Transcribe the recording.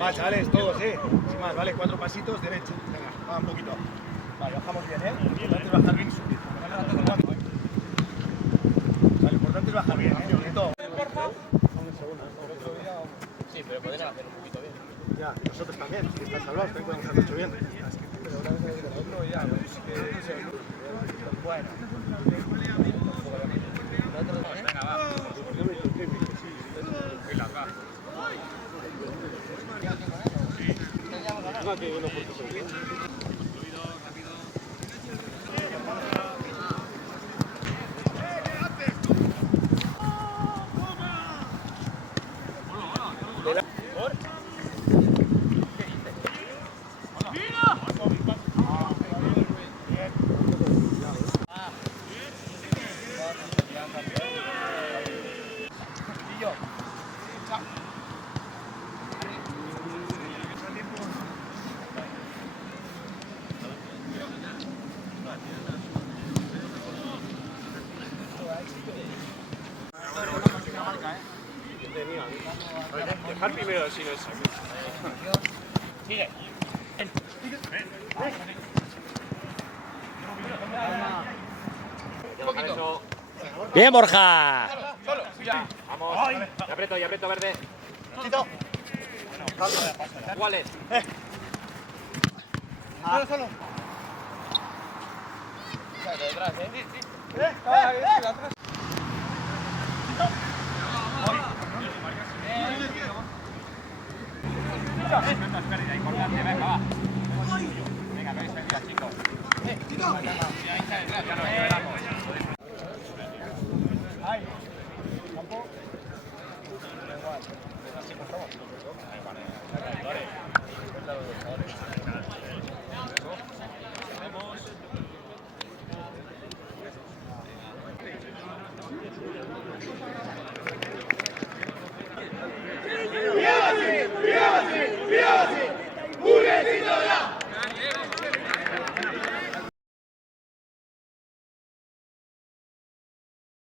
Va, chavales, todos, sin más, vale, 4 pasitos, derecho. Venga, va un poquito. Vale, bajamos bien, Lo importante es bajar bien y subir. Lo importante es bajar bien, Ñonguito. Sí, pero podrían hacer un poquito bien. Ya, y nosotros también, si están salvados, también podemos hacerlo bien. Pero una vez el otro ya, pues que bueno. Venga, va. Dejar primero así no es saque. Sigue. Un poquito. Bien, Borja. Vamos. Y aprieto, verde. Iguales. Solo. Detrás, Venga, va. Venga, chicos. Ahí está detrás.